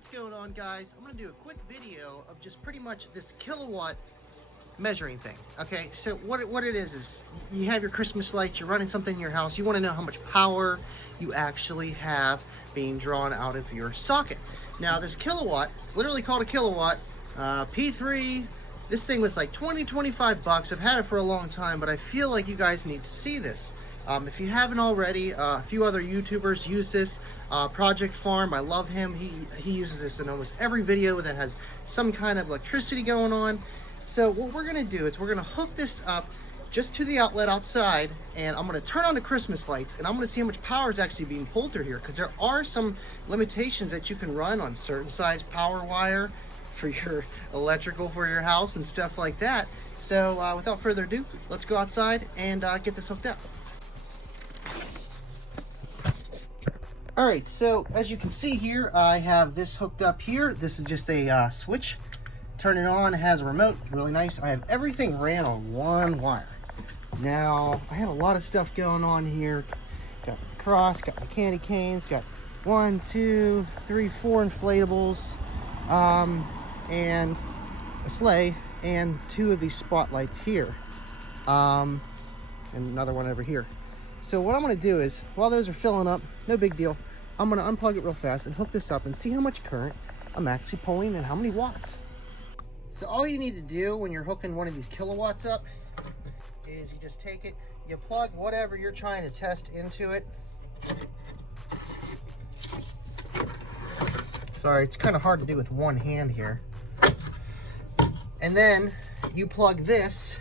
What's going on, guys? I'm going to do a quick video of just pretty much this kilowatt measuring thing. Okay, so what it is you have your Christmas lights, you're running something in your house, you want to know how much power you actually have being drawn out of your socket. Now this kilowatt, it's literally called a kilowatt, P3. This thing was like 25 bucks. I've had it for a long time, but I feel like you guys need to see this. If you haven't already, a few other YouTubers use this. Project Farm, I love him. He uses this in almost every video that has some kind of electricity going on. So what we're gonna do is we're gonna hook this up just to the outlet outside, and I'm gonna turn on the Christmas lights, and I'm gonna see how much power is actually being pulled through here, because there are some limitations that you can run on certain size power wire for your electrical for your house and stuff like that. So without further ado, let's go outside and get this hooked up. All right, so as you can see here, I have this hooked up here. This is just a switch. Turn it on, it has a remote, really nice. I have everything ran on one wire. Now, I have a lot of stuff going on here. Got my cross, got my candy canes, got 1, 2, 3, 4 inflatables, and a sleigh, and 2 of these spotlights here, and another one over here. So what I'm gonna do is, while those are filling up, no big deal, I'm gonna unplug it real fast and hook this up and see how much current I'm actually pulling and how many watts. So all you need to do when you're hooking one of these kilowatts up is you just take it, you plug whatever you're trying to test into it. Sorry, it's kind of hard to do with one hand here. And then you plug this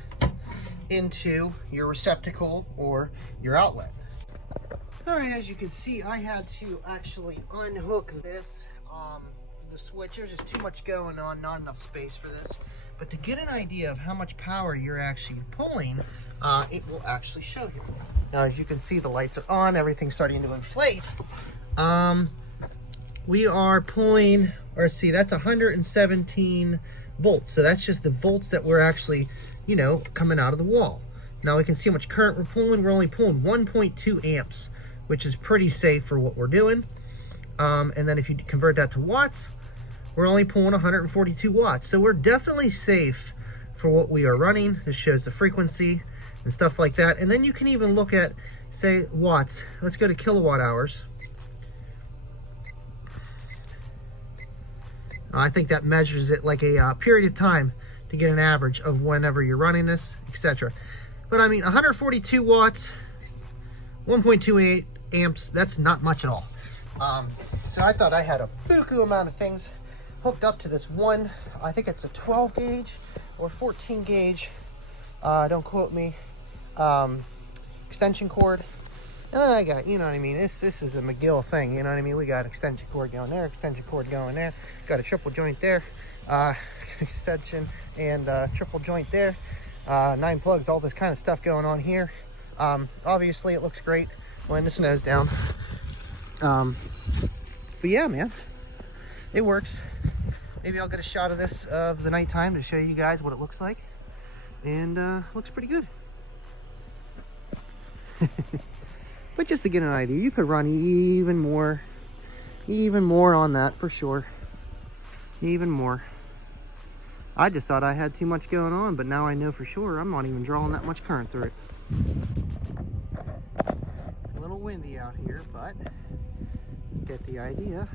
into your receptacle or your outlet. All right, as you can see, I had to actually unhook this. The switch, there's just too much going on, not enough space for this. But to get an idea of how much power you're actually pulling, it will actually show here. Now, as you can see, the lights are on, everything's starting to inflate. We are pulling, or let's see, that's 117 volts. So that's just the volts that we're actually, you know, coming out of the wall. Now we can see how much current we're pulling. We're only pulling 1.2 amps, which is pretty safe for what we're doing. And then if you convert that to watts, we're only pulling 142 watts. So we're definitely safe for what we are running. This shows the frequency and stuff like that. And then you can even look at, say, watts. Let's go to kilowatt hours. I think that measures it like a period of time to get an average of whenever you're running this, etc. But I mean, 142 watts, 1.28 amps, that's not much at all. So I thought I had a buku amount of things hooked up to this one, I think it's a 12 gauge or 14 gauge, don't quote me, extension cord. And then I got, you know what I mean, this is a McGill thing, you know what I mean? We got extension cord going there, extension cord going there, got a triple joint there, extension and triple joint there, 9 plugs, all this kind of stuff going on here. Obviously it looks great when the snow's down. But yeah, man, it works. Maybe I'll get a shot of this of the nighttime to show you guys what it looks like. And looks pretty good. But just to get an idea, you could run even more on that for sure. Even more. I just thought I had too much going on, but now I know for sure I'm not even drawing that much current through it. It's a little windy out here, but get the idea.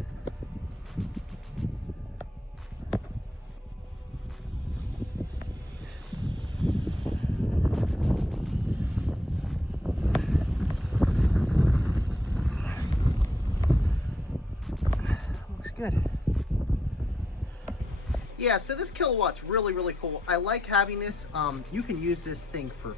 Looks good. Yeah, so this kilowatt's really cool. I like having this. You can use this thing for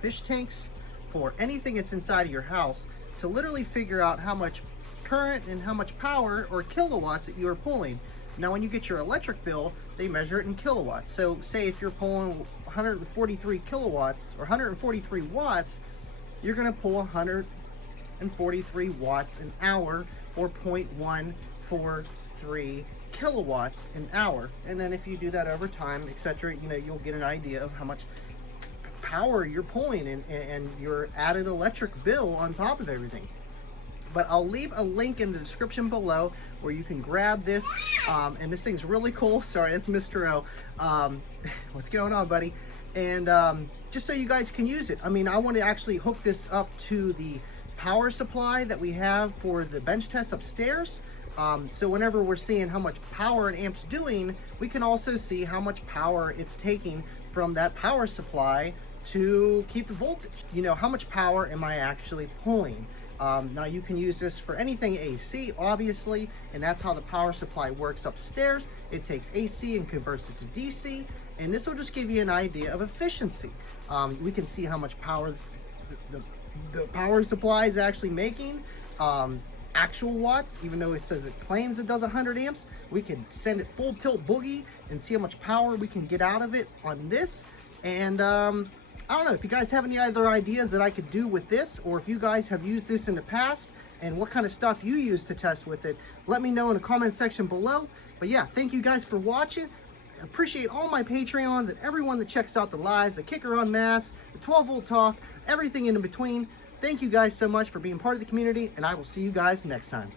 fish tanks, for anything that's inside of your house, to literally figure out how much current and how much power or kilowatts that you are pulling. Now when you get your electric bill, they measure it in kilowatts. So say if you're pulling 143 kilowatts or 143 watts, you're gonna pull 143 watts an hour, or 0.143 kilowatts an hour. And then if you do that over time, etc., you know, you'll get an idea of how much power you're pulling and your added electric bill on top of everything. but I'll leave a link in the description below where you can grab this. And this thing's really cool. Sorry, that's Mr. O. What's going on, buddy? And just so you guys can use it. I mean, I want to actually hook this up to the power supply that we have for the bench test upstairs. So whenever we're seeing how much power an amp's doing, we can also see how much power it's taking from that power supply to keep the voltage. You know, how much power am I actually pulling? Now you can use this for anything AC, obviously, and that's how the power supply works upstairs. It takes AC and converts it to DC, and this will just give you an idea of efficiency. We can see how much power the power supply is actually making. Actual watts, even though it says it claims it does 100 amps, we can send it full tilt boogie and see how much power we can get out of it on this. And I don't know if you guys have any other ideas that I could do with this, or if you guys have used this in the past and what kind of stuff you use to test with it, let me know in the comment section below. But yeah, thank you guys for watching. I appreciate all my Patreons and everyone that checks out the lives, the Kicker on Mass, the 12 volt talk, everything in between. Thank you guys so much for being part of the community, and I will see you guys next time.